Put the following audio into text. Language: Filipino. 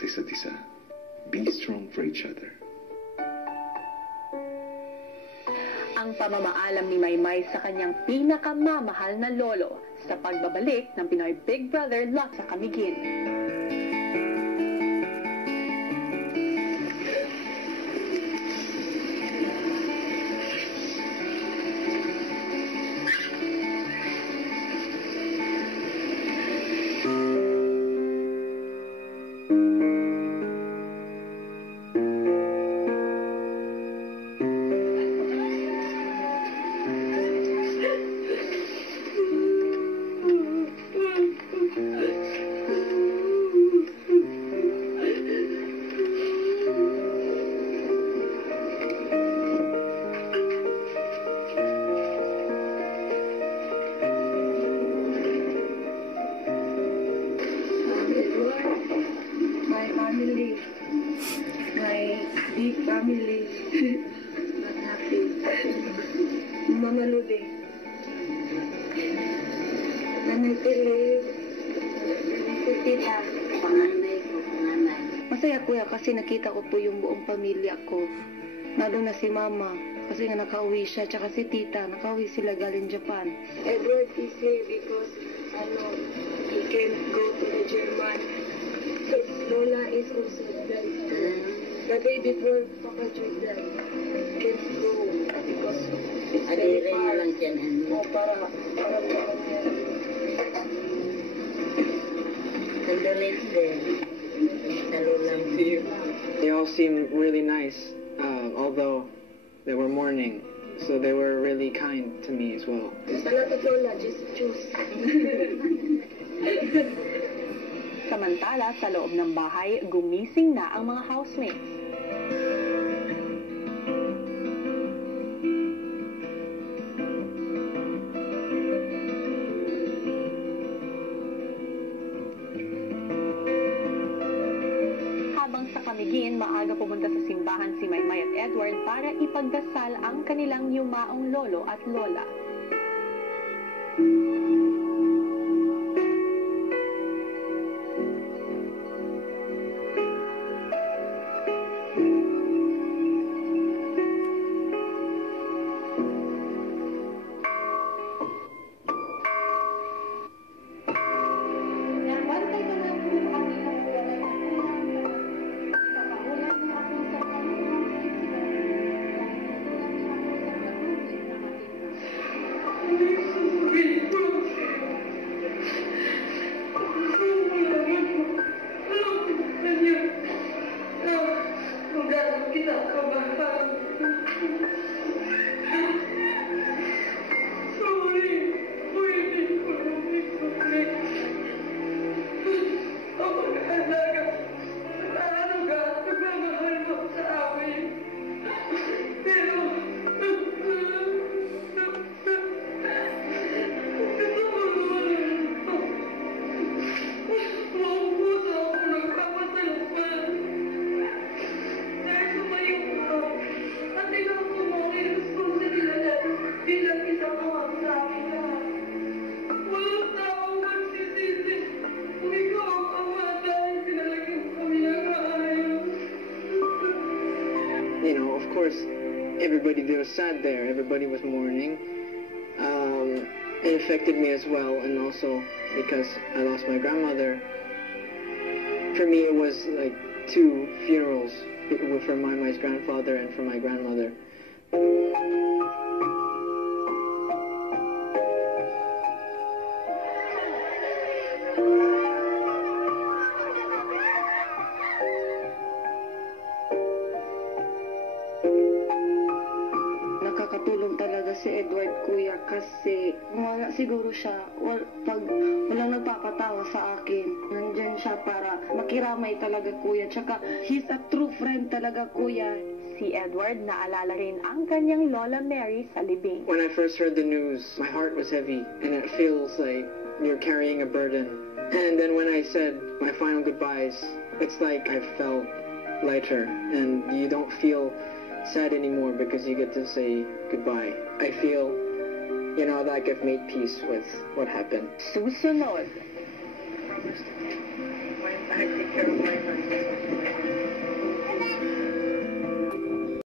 sa isa't isa. Be strong for each other. Ang pamamaalam ni Maymay sa kanyang pinakamamahal na lolo sa pagbabalik ng Pinoy Big Brother Lot sa Camiguin. Family, not happy. Mama Ludi, nanay Tita, panganay ko, panganay. Masaya kuya kasi nakita ko po yung buong pamilya ko. Nandun na si Mama kasi nga nakauwi siya, tsaka si Tita, nakauwi sila galing Japan. Edward is here because he can't go to the German. His Lola is also dead. The day before Papa Jordan can't go because it's very far. O para yan. Condolence din. Nalulang siya. They all seemed really nice, although they were mourning. So they were really kind to me as well. There's a lot of Lola, just choose. Samantala, sa loob ng bahay, gumising na ang mga housemates. Habang sa Camiguin, maaga pumunta sa simbahan si Maymay at Edward para ipagdasal ang kanilang yumaong lolo at lola. Of course, everybody there was sad there. Everybody was mourning. It affected me as well, and also because I lost my grandmother. For me, it was like two funerals, for my grandfather and for my grandmother. Nakakatulong talaga si Edward kuya kasi wala siguro siya pag walang nagpapatawa sa akin, nandyan siya para makiramay talaga kuya, tsaka he's a true friend talaga kuya. Si Edward naalala rin ang kanyang Lola Mary sa libing. When I first heard the news, my heart was heavy and it feels like you're carrying a burden. And then when I said my final goodbyes, it's like I felt lighter and you don't feel sad anymore because you get to say goodbye. I feel, like I've made peace with what happened. Susunod.